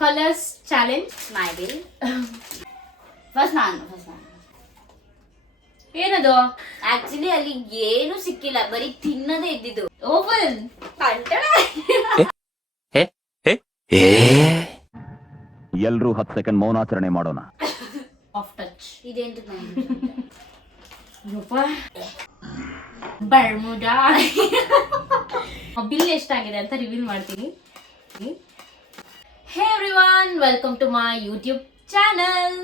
Colours challenge. Smile. First ನಾನು ಏನದು? Actually ಅಲ್ಲಿ ಏನು ಸಿಕ್ಕಿಲ್ಲ, ಬರೀ ತಿನ್ನದೇ ಇದ್ದಿದ್ದು. ಓಪನ್. ಎಲ್ರೂ 10 ಸೆಕೆಂಡ್ ಮೌನಾಚರಣೆ ಮಾಡೋಣ. Off touch. ಇದೇಂತ ಬರ್ಮುಡಾ. ಬಿಲ್ ಎಷ್ಟಾಗಿದೆ ಅಂತ ರಿವೀಲ್ ಮಾಡ್ತೀನಿ. Hey everyone, welcome to my YouTube channel.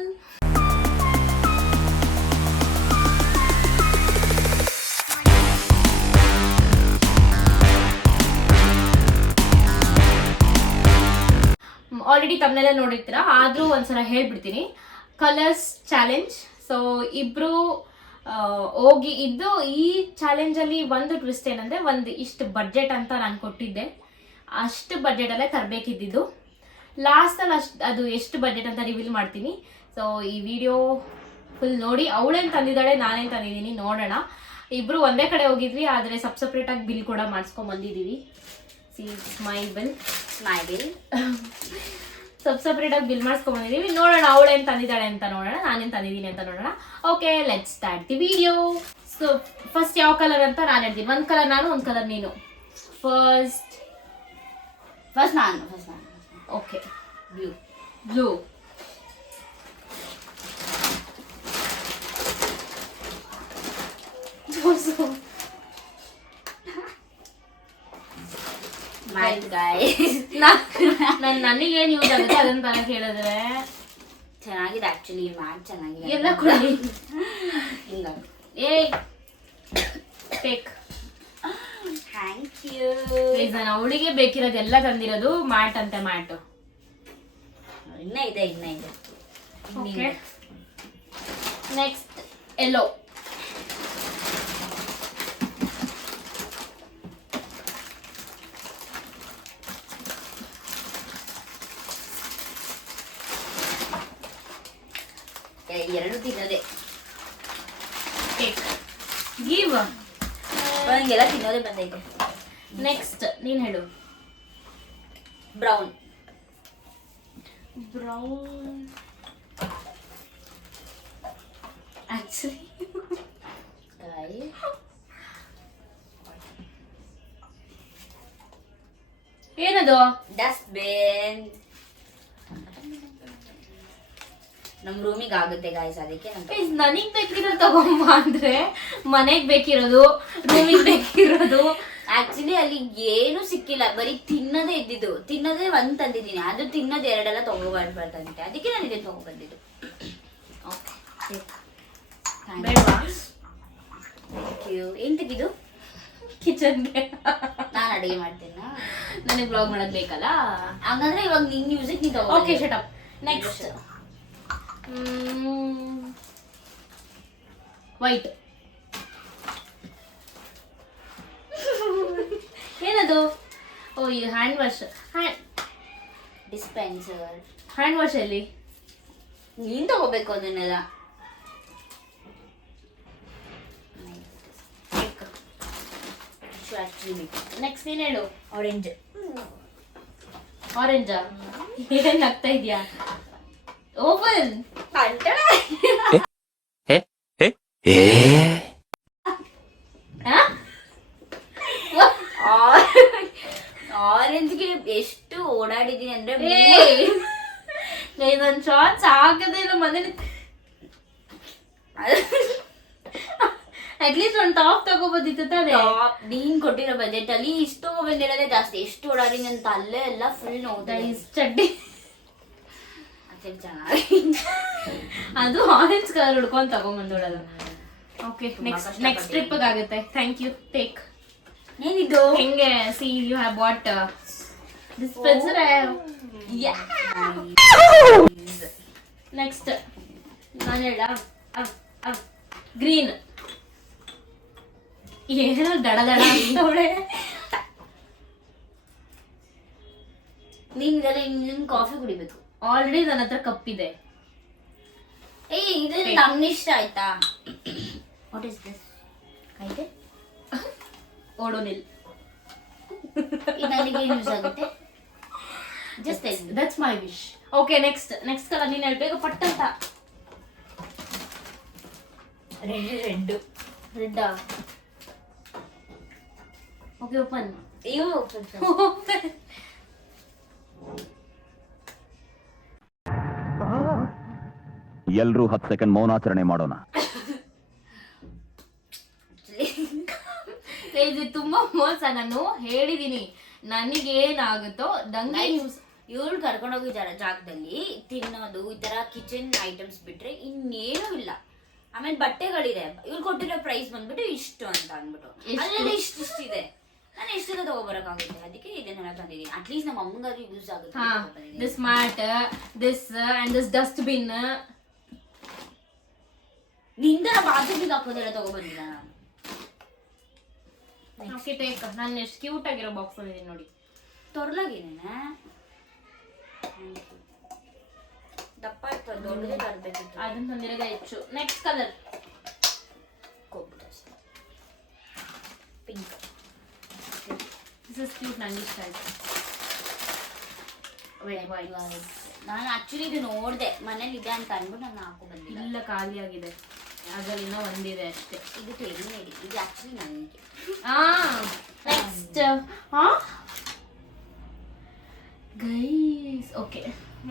Already ತಮ್ಮನೆಲ್ಲ ನೋಡಿರ್ತೀರಾ, ಆದ್ರೂ ಒಂದ್ಸಲ ಹೇಳ್ಬಿಡ್ತೀನಿ. Colours challenge. ಸೊ ಇಬ್ರು ಹೋಗಿ ಇದ್ದು ಈ ಚಾಲೆಂಜ್ ಅಲ್ಲಿ ಒಂದು ಟ್ವಿಸ್ಟ್ ಏನಂದ್ರೆ, ಒಂದು ಇಷ್ಟು ಬಡ್ಜೆಟ್ ಅಂತ ನಾನು ಕೊಟ್ಟಿದ್ದೆ, ಅಷ್ಟು ಬಡ್ಜೆಟ್ ಅಲ್ಲೇ ತರಬೇಕಿದ್ದು. ಲಾಸ್ಟ್ ಅಲ್ಲಿ ಅದು ಎಷ್ಟು ಬಡ್ಜೆಟ್ ಅಂತ ರಿವೀಲ್ ಮಾಡ್ತೀನಿ. ಸೊ ಈ ವಿಡಿಯೋ ಫುಲ್ ನೋಡಿ. ಅವಳೇನು ತಂದಿದ್ದಾಳೆ, ನಾನೇನು ತಂದಿದ್ದೀನಿ ನೋಡೋಣ. ಇಬ್ರು ಒಂದೇ ಕಡೆ ಹೋಗಿದ್ವಿ, ಆದರೆ ಸಪ್ರೇಟ್ ಆಗಿ ಬಿಲ್ ಕೂಡ ಮಾಡಿಸ್ಕೊಂಡ್ ಬಂದಿದ್ದೀವಿ. ಮೈ ಬಿಲ್ ಸಪ್ರೇಟ್ ಆಗಿ ಬಿಲ್ ಮಾಡಿಸ್ಕೊಂಡ್ ಬಂದಿದ್ದೀವಿ. ನೋಡೋಣ ಅವಳೇನು ತಂದಿದ್ದಾಳೆ ಅಂತ ನೋಡೋಣ, ನಾನೇನು ತಂದಿದ್ದೀನಿ ಅಂತ ನೋಡೋಣ. Okay, let's start the video. So first ಯಾವ ಕಲರ್ ಅಂತ ನಾನು ಹೇಳ್ತೀನಿ. ಒಂದು ಕಲರ್ ನಾನು, ಒಂದು ಕಲರ್ ನೀನು. ಫಸ್ಟ್ ನಾನು. Okay, blue. ನನಗೇನು ಯೂಸ್ ಆಗುತ್ತೆ ಅದನ್ನ ತರ ಕೇಳಿದ್ರೆ ಚೆನ್ನಾಗಿದೆ. ಆಕ್ಚುಲಿ ಮ್ಯಾಟ್ ಚೆನ್ನಾಗಿದೆ. ಎಲ್ಲ ಕೊಡಿ. ಹಿಂಗ ಏಯ್ ಟೇಕ್. Thank you. ನಾನು ಅವಳಿಗೆ ಬೇಕಿರೋದೆಲ್ಲ ತಂದಿರೋದು ಮ್ಯಾಟ್ ಅಂತೆ. ಮ್ಯಾಟ್ ಇನ್ನ ಇದೆ. ಓಕೆ, ನೆಕ್ಸ್ಟ್ ಎಲ್ಲೋ. ಎರಡು ತಿನ್ನೋದೆ. ಗಿವ್. ನಂಗೆಲ್ಲ ತಿನ್ನೋದೇ ಬಂದೈತೆ. ನೆಕ್ಸ್ಟ್ ನೀನ್ ಹೇಳು. ಬ್ರೌನ್. ಆಕ್ಚುಲಿ ಏನದು? ಡಸ್ಟ್ಬಿನ್. ನಮ್ ರೂಮಿಗೆ ಆಗುತ್ತೆ ಗಾಯ್ಸ್, ಅದಕ್ಕೆ ನನಗ್ ಬೇಕಿರೋದು ತಗೊಂಬ ಅಂದ್ರೆ ಮನೆಗ್ ಬೇಕಿರೋದು, ರೂಮಿಗೆ ಬೇಕಿರೋದು. ಆಕ್ಚುಲಿ ಅಲ್ಲಿ ಏನು ಸಿಕ್ಕಿಲ್ಲ, ಬರೀ ತಿನ್ನದೇ ಇದ್ದಿದ್ದು. ತಿನ್ನದೇ ಒಂದ್ ತಂದಿದ್ದೀನಿ, ಅದು ತಿನ್ನೋದು ಎರಡೆಲ್ಲ ತಗೋಬಾರ್ದಂತೆ, ಅದಕ್ಕೆ ನಾನು ಇದನ್ನ ತಗೊಬಂದಿದ್ದು. Thank you. ಏನ್ ತೆಗಿದು? ಕಿಚನ್ಗೆ ನಾನು ಅಡುಗೆ ಮಾಡ್ತೀನಿ. ನನಗೆ ಬ್ಲಾಗ್ ಮಾಡೋದ್ ಬೇಕಲ್ಲ, ಹಂಗಂದ್ರೆ ಇವಾಗ ನಿನ್ ಮ್ಯೂಸಿಕ್ ನೀ ತಗೋ. Okay, shut up. Next white. ಏನದು? ಓ, ಇದು hand wash. Dispenser. Hand wash ಅಲ್ಲಿ ನೀನ್ ತಗೋಬೇಕು ಅದನ್ನೆಲ್ಲ. ನೆಕ್ಸ್ಟ್ ನೀನ್ ಹೇಳು. ಆರೆಂಜ್. ಆರೆಂಜಾ? ಏನ್ ಆಗ್ತಾ ಇದೆಯಾ? ಓಪನ್. ಆರೆಂಜ್ಗೆ ಎಷ್ಟು ಓಡಾಡಿದೀನಿ ಅಂದ್ರೆ, ನನ್ ಶಾರ್ಟ್ಸ್ ಆಗದೆ ಇಲ್ಲ ಮನೇಲಿ. ಅಟ್ಲೀಸ್ಟ್ ಒಂದು ಟಾಪ್ ತಗೋಬೋದಿತ್ತು ತಾನೆ. ನೀನ್ ಕೊಟ್ಟಿರೋ ಬಜೆಟ್ ಅಲ್ಲಿ ಇಷ್ಟು ಬಂದಿರೋದೇ ಜಾಸ್ತಿ. ಎಷ್ಟು ಓಡಾಡಿನಿ ಅಂತ ಅಲ್ಲೇ ಎಲ್ಲ ಫುಲ್ ನೋಡ್ತಾ. ಚಡ್ಡಿ ಚೆನ್ನಾಗಿ, ಅದು ಆರೆಂಜ್ ಕಲರ್ ಹುಡ್ಕೊಂಡ್ ತಗೊಂಡ್ಬಂದೋಡೋದು. ಓಕೆ, ನೆಕ್ಸ್ಟ್ ಟ್ರಿಪ್ ಆಗುತ್ತೆ. Thank you. ಟೇಕ್. ಏನಿದು? ಹೆಂಗೆ? See you have what dispenser. Next ನಾನು ಹೇಳ. ಗ್ರೀನ್. ಏನೋ ದಡ ಅವಳೆ. ನೀನ್ ಇದೆಲ್ಲ ನಿನ್ ಕಾಫಿ ಕುಡಿಬೇಕು. ಆಲ್ರೆಡಿ ನನ್ನ ಹತ್ರ ಕಪ್ಪಿದೆ. ಇದು ನಮ್ಮಿಷ್ಟ ಆಯ್ತಾ? What is this? ಆಯ್ತೆ ಓಡೋನಿಲ್. ನನಗೆ ಯೂಸ್ ಆಗುತ್ತೆ. Just that's my wish. Okay, next colour ನೀನು ಹೇಳ್ಬೇಕು ಪಟ್ ಅಂತ. ರೆಡ್ ರೆಡ್ಡಾ? Okay, open. ಅಯ್ಯೋ ಎಲ್ರೂ 10 ಸೆಕೆಂಡ್ ಮೌನಾಚರಣೆ ಮಾಡೋಣ. ಇದು ತುಂಬಾ ಮೋಸ. ನಾನು ಹೇಳಿದೀನಿ ನನಗೇನಾಗುತ್ತೋ ನಂಗೆ ಇವ್ರು ಕರ್ಕೊಂಡೋಗಿ ಜಾಗದಲ್ಲಿ ತಿನ್ನೋದು ಈ ತರ ಕಿಚನ್ ಐಟಮ್ಸ್ ಬಿಟ್ರೆ ಇನ್ನೇನು ಇಲ್ಲ. ಆಮೇಲೆ ಬಟ್ಟೆಗಳಿದೆ, ಇವ್ರು ಕೊಟ್ಟಿರೋ ಪ್ರೈಸ್ ಬಂದ್ಬಿಟ್ಟು ಇಷ್ಟು ಅಂತ ಅಂದ್ಬಿಟ್ಟು ಅಲ್ಲೆಲ್ಲ ಇಷ್ಟಿದೆ. ನಾನು ಎಷ್ಟೆಲ್ಲ ತಗೋಬರಕ್ಕಾಗುತ್ತೆ, ಅದಕ್ಕೆ ಇದನ್ನೆಲ್ಲ ತಂದಿದ್ದೀನಿ. ಅಟ್ಲೀಸ್ಟ್ ನಮ್ಮ ಅಮ್ಮಂಗಾದ್ರೂ ಯೂಸ್ ಆಗುತ್ತೆ. This mat, this and this dustbin. ನಿಂದ ಬಾತ್ರೂಮಿಗೆ ಹಾಕೋದೆಲ್ಲ ತಗೊಬಂದಿಲ್ಲ ನಾನು. Okay, take. ನಾನು ಎಷ್ಟು ಕ್ಯೂಟ್ ಆಗಿರೋ ಬಾಕ್ಸ್ ಬಂದಿದ್ದೀನಿ ನೋಡಿ. ತೊರ್ಲಾಗಿದ್ದೇನೆ, ದಪ್ಪ ಇತ್ತು, ದೊಡ್ಡದೇ ತರಬೇಕಿತ್ತು. ಅದನ್ನ ತಂದಿರೋದೇ ಹೆಚ್ಚು. Next colour pink. This is cute, ನಂಗೆ ಇಷ್ಟ ಆಯ್ತು. ನಾನು ಆಕ್ಚುಲಿ ಇದು ನೋಡಿದೆ, ಮನೇಲಿ ಇದೆ ಅಂತ ಅಂದ್ಬಿಟ್ಟು ನಾನು ಹಾಕೋ ಬಂದಿಲ್ಲ. ಇಲ್ಲ, ಖಾಲಿ ಆಗಿದೆ. ಅದ್ರಲ್ಲಿ ಇನ್ನೂ ಒಂದಿದೆ ಅಷ್ಟೇ. ಇದು ಟೇಡಿ, ಇದು ಆಕ್ಚುಲಿ ನನಗೆ. Next guys. Okay,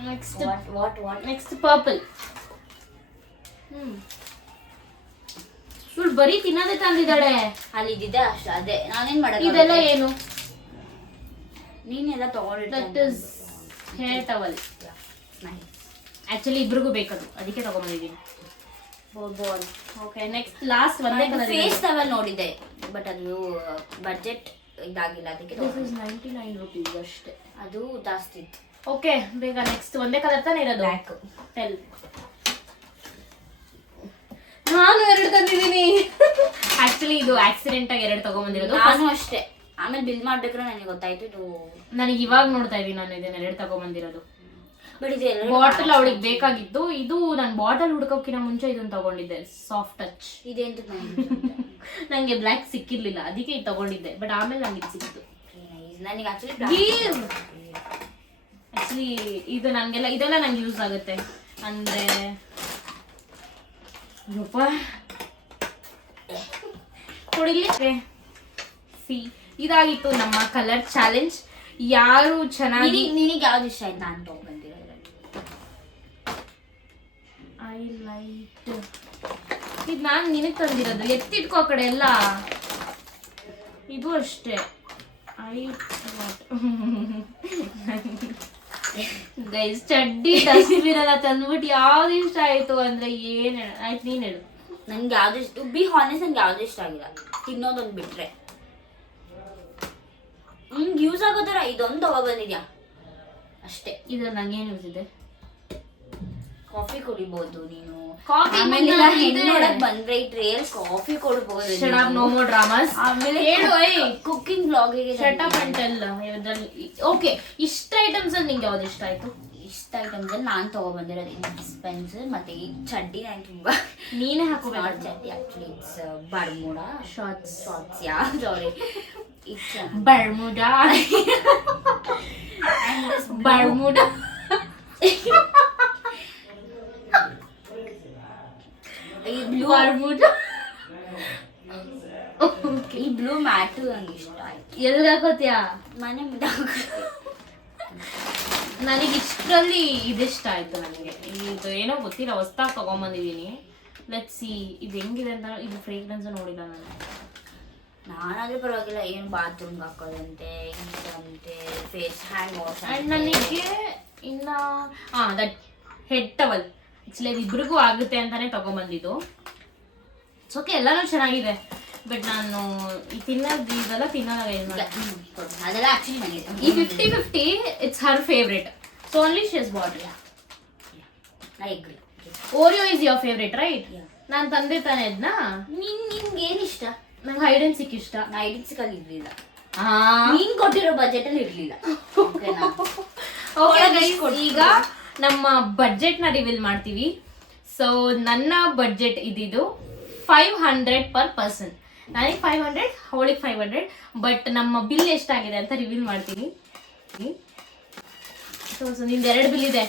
next what next purple. ಇವಳು ಬರೀ ತಿನ್ನೋದೇ ತಂದಿದ್ದಾಳೆ. ಅಲ್ಲಿ ಇದ್ದಿದ್ದೆ ಅಷ್ಟು, ಅದೇ ನಾನೇನ್ ಮಾಡೋದು. ಇದೆಲ್ಲ ಏನು? ನೀನೆಲ್ಲ ತಗೊಂಡಿದ್ದೆ. That is hair towel. Actually ಇಬ್ರಿಗೂ ಬೇಕದು, ಅದಕ್ಕೆ ತಗೊಂಡ್ಬಂದಿದ್ದೀನಿ. ಬಾಲ್. ಓಕೆ, ನೆಕ್ಸ್ಟ್ ಲಾಸ್ಟ್ ಒಂದೇ ಕಲರ್. ಫೇಸ್ ಟವಲ್ ನೋಡಿದೆ, ಬಟ್ ಅದು ಬಡ್ಜೆಟ್ ಇದಾಗಿಲ್ಲ, ಅದಕ್ಕೆ ದಿಸ್ ಇಸ್ 99 rupees ಅಷ್ಟೇ. ಅದು ಜಾಸ್ತಿ ಇತ್ತು. ಓಕೆ, ಬೇಗ ನೆಕ್ಸ್ಟ್ ಒಂದೇ ಕಲರ್ ತಾನೇ ಇರೋದು. ಬ್ಲ್ಯಾಕ್. ಟೆಲ್. ನಾನು 2 ತಂದಿದ್ದೀನಿ. ಆಕ್ಚುಲಿ ಇದು ಆಕ್ಸಿಡೆಂಟ್ ಆಗಿ 2 ತಗೊಂಡ್ಬಂದಿರೋದು. ನಾನು ಅಷ್ಟೇ, ಆಮೇಲೆ ಬಿಲ್ ಮಾಡ್ಬೇಕಾದ್ರೆ ನನಗೆ ಗೊತ್ತಾಯ್ತು ಇದು. ನನಗೆ ಇವಾಗ ನೋಡ್ತಾ ಇದೀನಿ ನಾನು ಇದನ್ನ 2 ತಗೊಂಡ್ಬಂದಿರೋದು. ಬಟ್ ಇದು ಬಾಟಲ್ ಅವಳಿಗೆ ಬೇಕಾಗಿತ್ತು. ಇದು ನಾನು ಬಾಟಲ್ ಹುಡ್ಕೋಕ್ಕಿಂತ ಮುಂಚೆ ಇದನ್ನ ತಗೊಂಡಿದ್ದೆ, ಸಾಫ್ಟ್ ಟಚ್. ಇದೆಂತ ನಂಗೆ ಬ್ಲ್ಯಾಕ್ ಸಿಕ್ಕಿರ್ಲಿಲ್ಲ, ಅದಕ್ಕೆ ಇದು ತಗೊಂಡಿದ್ದೆ. ಬಟ್ ಆಮೇಲೆ ನಂಗೆ ಇದು ಸಿಕ್ತು. ನನಗೆ ಆಕ್ಚುಲಿ ಇದು ನಂಗೆಲ್ಲ ಇದೆಲ್ಲ ನಂಗೆ ಯೂಸ್ ಆಗುತ್ತೆ. ಅಂದ್ರೆ ಕೊಡಿಲಿ. ಸಿ, ಇದಾಗಿತ್ತು ನಮ್ಮ ಕಲರ್ ಚಾಲೆಂಜ್. ಯಾರು ಚೆನ್ನಾಗಿ ನಿನಗೆ ಯಾವ್ದು ಇಷ್ಟ ಆಯ್ತು ನಾನು ತಗೊಂಡ್ಬಂದಿರೋದ್ರಲ್ಲಿ? ಐ ಲೈಕ್ ಇದು ನಾನು ನಿನಗೆ ತಂದಿರೋದು. ಎತ್ತಿಟ್ಕೋ ಆ ಕಡೆ ಎಲ್ಲ. ಇದು ಅಷ್ಟೇ. ಗೈಸ್, ಚಡ್ಡಿ ಡಸ್ಟ್ಬಿನ್ ಎಲ್ಲ ತಂದ್ಬಿಟ್ಟು ಯಾವ್ದು ಇಷ್ಟ ಆಯ್ತು ಅಂದ್ರೆ ಏನ್ ಹೇಳ ಆಯ್ತು, ನೀನ್ ಹೇಳು. ನನ್ಗೆ ಯಾವ್ದು ಇಷ್ಟ, ಟು ಬಿ ಹಾನೆಸ್ಟ್ ನನ್ಗೆ ಯಾವ್ದು ಇಷ್ಟ ಆಗಿಲ್ಲ, ತಿನ್ನೋದೊಂದು ಬಿಟ್ರೆ. ನಿಮ್ಗೆ ಯೂಸ್ ಆಗೋ ಥರ ಇದೊಂದು ತಗೊಬಂದಿದ್ಯಾ ಅಷ್ಟೇ. ಇದ್ರಲ್ಲಿ ನಂಗೇನು ಯೂಸ್ ಇದೆ? ಕಾಫಿ ಕುಡಿಬಹುದು ನೀನು. ಕಾಫಿ ಆಮೇಲೆ ನೋಡಕ್ ಬಂದ್ರೆ ಈ ಟ್ರೇಲ್ ಕಾಫಿ ಕೊಡ್ಬಹುದು. Shut up, no more dramas. ಆಮೇಲೆ ಹೇಳು, ಕುಕಿಂಗ್ ಬ್ಲಾಗಿಗೆ ಶಟ್ ಅಪ್ ಅಂಡ್ ಟೆಲ್. ಇದ್ರಲ್ಲಿ ಓಕೆ, ಇಷ್ಟ ಐಟಮ್ಸ್ ಅಲ್ಲಿ ನಿಂಗೆ ಯಾವ್ದು ಇಷ್ಟ ಆಯ್ತು? ಇಷ್ಟ ಐಟಮ್ಸ್ ಅಲ್ಲಿ ನಾನು ತಗೊಬಂದಿರೋದು ಡಿಸ್ಪೆನ್ಸರ್ ಮತ್ತೆ ಈ ಚಡ್ಡಿ. ನಾನು ತುಂಬಾ ನೀನೇ ಹಾಕೋಬೇಕು ಚಡ್ಡಿ. Actually it's Bermuda shorts. Yeah sorry, it's Bermuda. Bermuda. ಈ ಬ್ಲೂ ಬರ್ಮುಡಾ. ಈ ಬ್ಲೂ ಮ್ಯಾಟು ನಂಗೆ ಇಷ್ಟ ಆಯ್ತು. ಎಲ್ಲಿ ಹಾಕೋತ್ಯಾ? ಮನೆ ಮುಂದೆ ನನಗೆ ಇಷ್ಟರಲ್ಲಿ ಇದಿಷ್ಟ ಆಯ್ತು. ನನಗೆ ಇದು ಏನೋ ಗೊತ್ತಿಲ್ಲ, ಹೊಸ್ದಾಗಿ ತಗೊಂಬಂದಿದ್ದೀನಿ. ಲೆಟ್ಸ್ ಸಿ ಇದು ಹೆಂಗಿದೆ ಅಂತ. ಇದು ಫ್ರೇಗ್ರೆನ್ಸ್ ನೋಡಿಲ್ಲ ನಾನು. ನಾನಾದ್ರೂ ಪರವಾಗಿಲ್ಲ, ಏನು ಬಾತ್ರೂಮ್ಗೆ ಹಾಕೋದಂತೆ, ಇಂತೆ ಫೇಸ್ ಹ್ಯಾಂಡ್ ವಾಶ್. ಆ್ಯಂಡ್ ನನಗೆ ಇನ್ನ ದಟ್ ಹೆಡ್ ಟವಲ್. ಆ್ಯಕ್ಚುಲಿ ಅದು ಇಬ್ರಿಗೂ ಆಗುತ್ತೆ ಅಂತಾನೆ ತಗೊಂಬಂದಿದ್ದು. ಓಕೆ, ಎಲ್ಲನೂ ಚೆನ್ನಾಗಿದೆ. ಬಟ್ ನಾನು ಈ ತಿನ್ನೋದು ಇದೆಲ್ಲ ತಿನ್ನೋದಾಗ ಅದೆಲ್ಲ ಆಕ್ಚುಲಿ ನನಗೆ ಈ 50-50 it's her favourite. So only she has bought. I agree. Oreo is your favourite right? ನಾನು ತಂದೆ ತಾನೆ ಅದನ್ನ. ನಿನ್ಗೆ ಏನು ಇಷ್ಟ? ನಂಗೆ ಹೈಡ್ ಅಂಡ್ ಸಿಕ್ ಇಷ್ಟ. ಹೈಡ್ ಸಿಕ್ಕಲ್ಲಿ ಇರ್ಲಿಲ್ಲ, ನೀನ್ ಕೊಟ್ಟಿರೋ ಬಜೆಟ್ ಅಲ್ಲಿ ಇರ್ಲಿಲ್ಲ. ಈಗ ನಮ್ಮ ಬಡ್ಜೆಟ್ ನ ರಿವೀಲ್ ಮಾಡ್ತೀವಿ. ಸೊ ನನ್ನ ಬಡ್ಜೆಟ್ ಇದ್ದಿದ್ದು 500 per person. ನನಗೆ 500, ಅವಳಿಗೆ 500. ಬಟ್ ನಮ್ಮ ಬಿಲ್ ಎಷ್ಟಾಗಿದೆ ಅಂತ ರಿವೀಲ್ ಮಾಡ್ತೀನಿ. ಸೊ ನಿಂದು 2 ಬಿಲ್ ಇದೆ.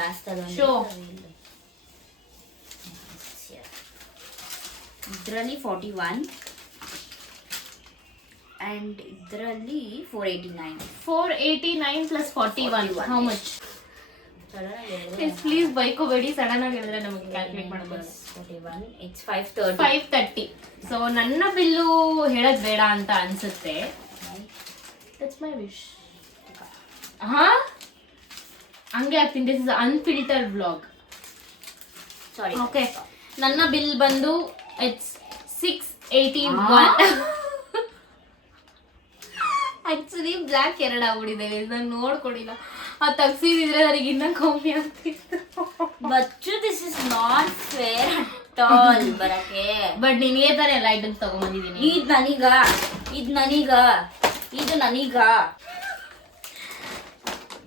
Last Show. ಇದರಲ್ಲಿ 41 ಅಂಡ್ ಇದರಲ್ಲಿ 489 plus 41. How much? ಪ್ಲೀಸ್ ಬೈಕೋಬೇಡಿ, ಸಡನ್ ಆಗಿ ಹೇಳಿದ್ರೆ ನಮಗೆ ಕ್ಯಾಲ್ಕುಲೇಟ್ ಮಾಡ್ಬೋದು. 41 it's 530. 530. ಸೊ ನನ್ನ ಬಿಲ್ಲು ಹೇಳೋದು ಬೇಡ ಅಂತ ಅನ್ಸುತ್ತೆ. That's my wish. ಹಾ ಹಂಗೆ ಆಗ್ತೀನಿ. This is unfiltered vlog. Sorry. Okay, ನನ್ನ ಬಿಲ್ ಬಂದು ಇಟ್ಸ್ 681. ಆಕ್ಚುಲಿ ಬ್ಲ್ಯಾಕ್ 2 ಆಗ್ಬಿಟ್ಟಿದೆ, ನಾನು ನೋಡ್ಕೊಡಿಲ್ಲ. ಅದು ತೆಗ್ಸಿದ್ರೆ ನನಗೆ ಇನ್ನೂ ಕಮ್ಮಿ ಆಗ್ತಿತ್ತು. ಬಚ್ಚು this is not fair at all. ಬರಕ್ಕೆ ಬಟ್ ನಿನಗೆ ತಾನೇ ಎಲ್ಲ ಐಟಮ್ಸ್ ತಗೊಂಡ್ಬಂದಿದ್ದೀನಿ. ಇದು ನನಗ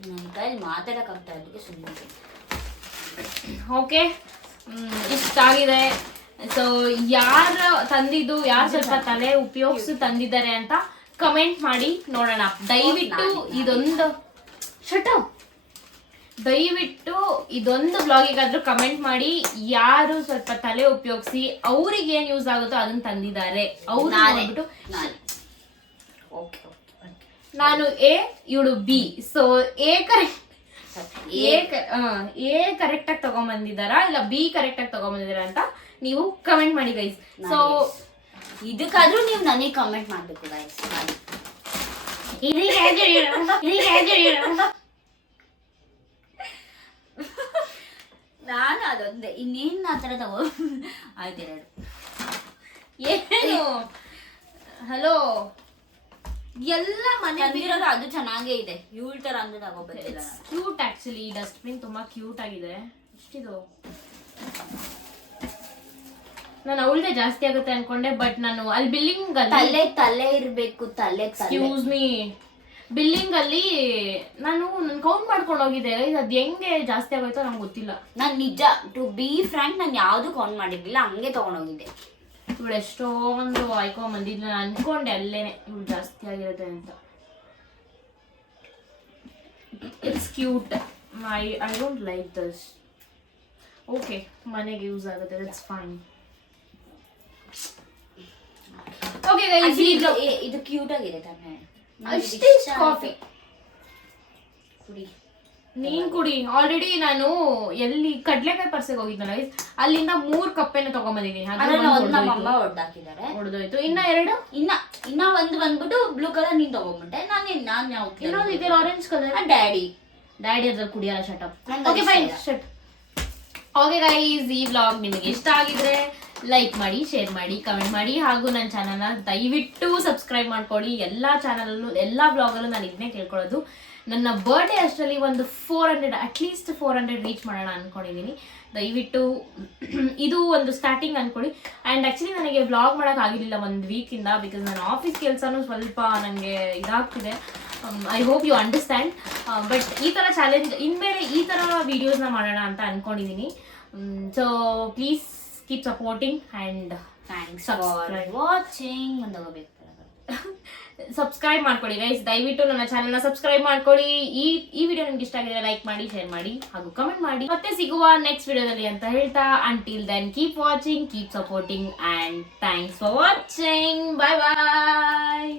ನನ್ನ ಕೈಲಿ ಮಾತಾಡಕ್ಕಾಗ್ತಾ ಅದಕ್ಕೆ ಸುಮ್ಮನೆ. ಓಕೆ, ಇಷ್ಟಾಗಿದೆ. ಸೊ ಯಾರು ತಂದಿದ್ದು, ಯಾರು ಸ್ವಲ್ಪ ತಲೆ ಉಪಯೋಗಿಸಿ ತಂದಿದ್ದಾರೆ ಅಂತ ಕಮೆಂಟ್ ಮಾಡಿ ನೋಡೋಣ. ದಯವಿಟ್ಟು ಇದೊಂದು ದಯವಿಟ್ಟು ಇದೊಂದು ಬ್ಲಾಗಿಗಾದ್ರೂ ಕಮೆಂಟ್ ಮಾಡಿ ಯಾರು ಸ್ವಲ್ಪ ತಲೆ ಉಪಯೋಗಿಸಿ ಅವ್ರಿಗೆ ಏನ್ ಯೂಸ್ ಆಗುತ್ತೋ ಅದನ್ನ ತಂದಿದ್ದಾರೆ. ಅವ್ರು ನೋಡ್ಬಿಟ್ಟು ನಾನು ಎ, ಇವಳು ಬಿ. ಸೊ ಎ ಕರೆಕ್ಟ್ ಆಗಿ ತಗೊಂಡ್ಬಂದಿದ್ದಾರಾ ಇಲ್ಲ ಬಿ ಕರೆಕ್ಟ್ ಆಗಿ ತಗೊಂಡ್ಬಂದಿದ್ದಾರಾ ಅಂತ ನೀವು ಕಮೆಂಟ್ ಮಾಡಿ ಗೈಸ್. ಸೊ ಇದಕ್ಕಾದ್ರೂ ನೀವು ನನಗೆ ಕಮೆಂಟ್ ಮಾಡ್ಬೇಕು ಗೈಸ್. ನಾನು ಅದೊಂದೇ, ಇನ್ನೇನು ಆ ಥರ ತಗೋ. ಆಯ್ತು, 2 ಏನು ಹಲೋ ಎಲ್ಲ ಮನೆ ತಂದಿರೋದು ಅದು ಚೆನ್ನಾಗೇ ಇದೆ. ಇವಳ ತರ ಅಂದ್ರೆ ತಗೋಬರ್ತಿಲ್ಲ. Cute actually. ಡಸ್ಟ್ಬಿನ್ ತುಂಬಾ ಕ್ಯೂಟ್ ಆಗಿದೆ. ಎಷ್ಟಿದು? ನಾನು ಅವಳದೇ ಜಾಸ್ತಿ ಆಗುತ್ತೆ ಅನ್ಕೊಂಡೆ, ಬಟ್ ನಾನು ಅಲ್ಲಿ ಬಿಲ್ಲಿಂಗ್ ತಲೆ ಇರ್ಬೇಕು. ಎಕ್ಸ್ಕ್ಯೂಸ್ ಮೀ, ಬಿಲ್ಲಿಂಗ್ ಅಲ್ಲಿ ನಾನು ಕೌಂಟ್ ಮಾಡ್ಕೊಂಡು ಹೋಗಿದ್ದೆ. ಅದ್ ಹೆಂಗೆ ಜಾಸ್ತಿ ಆಗೋಯ್ತೋ ನಂಗೆ ಗೊತ್ತಿಲ್ಲ. ನಾನು ನಿಜ ಟು ಬಿ ಫ್ರಾಂಕ್ ನಾನು ಯಾವ್ದು ಕೌಂಟ್ ಮಾಡಿರ್ಲಿಲ್ಲ, ಹಂಗೆ ತಗೊಂಡೋಗಿದ್ದೆ. ಇವಳು ಎಷ್ಟೊಂದು ಆಯ್ಕೊಂಡ್ ಬಂದಿದ್ಲು, ನಾನು ಅನ್ಕೊಂಡೆ ಅಲ್ಲೇನೆ ಇವಳು ಜಾಸ್ತಿ ಆಗಿರುತ್ತೆ ಅಂತ. It's cute. I don't like this. Okay, ಮನೆಗೆ ಯೂಸ್ ಆಗುತ್ತೆ, ದಟ್ಸ್ ಫೈನ್. ಓಕೆ ಗೈಸ್, ಇದು ಕ್ಯೂಟ್ ಆಗಿದೆ ತಾನೆ. ಕಾಫಿ ಕುಡಿ, ನೀನ್ ಕುಡಿ. ಆಲ್ರೆಡಿ ನಾನು ಎಲ್ಲಿ ಕಡ್ಲೆಕಾಯಿ ಪರ್ಸೆಗೆ ಹೋಗಿದ್ನಲ್ಲ ಗೈಸ್, ಅಲ್ಲಿಂದ 3 ಕಪ್ಪೇನ ತಗೊಂಡ್ಬಂದಿದ್ದೀನಿ. ಹೊಡೆದಾಕಿದ್ದಾರೆ, ಹೊಡೆದೋಯ್ತು. ಇನ್ನ 2 ಇನ್ನ ಒಂದು ಬಂದ್ಬಿಟ್ಟು ಬ್ಲೂ ಕಲರ್ ನೀನ್ ತಗೊಂಡ್ಬಿಟ್ಟೆ. ನಾನು ಇನ್ನೊಂದು ಇದೆ ಆರೆಂಜ್ ಕಲರ್. ಡ್ಯಾಡಿ ಅದ್ರಲ್ಲಿ ಕುಡಿಯಲ್ಲ. Shut up. Okay fine, shut. Okay guys, ಈ ವ್ಲಾಗ್ ನಿಮಗೆ ಇಷ್ಟ ಆಗಿದ್ರೆ ಲೈಕ್ ಮಾಡಿ, ಶೇರ್ ಮಾಡಿ, ಕಮೆಂಟ್ ಮಾಡಿ, ಹಾಗೂ ನನ್ನ ಚಾನಲ್ನ ದಯವಿಟ್ಟು ಸಬ್ಸ್ಕ್ರೈಬ್ ಮಾಡ್ಕೊಳ್ಳಿ. ಎಲ್ಲ ಚಾನಲಲ್ಲೂ ಎಲ್ಲ ಬ್ಲಾಗಲ್ಲೂ ನಾನು ಇದನ್ನೇ ಕೇಳ್ಕೊಳ್ಳೋದು. ನನ್ನ ಬರ್ಡೇ ಅಷ್ಟರಲ್ಲಿ ಒಂದು 400 ಅಟ್ಲೀಸ್ಟ್ 400 ರೀಚ್ ಮಾಡೋಣ ಅನ್ಕೊಂಡಿದ್ದೀನಿ. ದಯವಿಟ್ಟು ಇದು ಒಂದು ಸ್ಟಾರ್ಟಿಂಗ್ ಅನ್ಕೊಳ್ಳಿ. ಆ್ಯಂಡ್ ಆ್ಯಕ್ಚುಲಿ ನನಗೆ ವ್ಲಾಗ್ ಮಾಡೋಕ್ಕಾಗಿರಲಿಲ್ಲ 1 ವೀಕಿಂದ, ಬಿಕಾಸ್ ನನ್ನ ಆಫೀಸ್ ಕೆಲಸನೂ ಸ್ವಲ್ಪ ನನಗೆ ಇದಾಗ್ತಿದೆ. I hope you understand. But ಈ ಥರ ಚಾಲೆಂಜ್ ಇನ್ಮೇಲೆ ಈ ಥರ ವೀಡಿಯೋಸ್ನ ಮಾಡೋಣ ಅಂತ ಅನ್ಕೊಂಡಿದ್ದೀನಿ. So please keep supporting and thanks for watching. ಮುಂದೋಗಬೇಕು, ಸಬ್ಸ್ಕ್ರೈಬ್ ಮಾಡ್ಕೊಳ್ಳಿ ಗೈಸ್. ದಯವಿಟ್ಟು ನನ್ನ ಚಾನೆಲ್ನ ಸಬ್ಸ್ಕ್ರೈಬ್ ಮಾಡ್ಕೊಳ್ಳಿ. ಈ ವಿಡಿಯೋ ನಿಮ್ಗೆ ಇಷ್ಟ ಆಗಿದ್ರೆ ಲೈಕ್ ಮಾಡಿ, ಶೇರ್ ಮಾಡಿ, ಹಾಗೂ ಕಮೆಂಟ್ ಮಾಡಿ. ಮತ್ತೆ ಸಿಗುವ ನೆಕ್ಸ್ಟ್ ವಿಡಿಯೋದಲ್ಲಿ ಅಂತ ಹೇಳ್ತಾ, until then keep watching, keep supporting, and thanks for watching. Bye bye.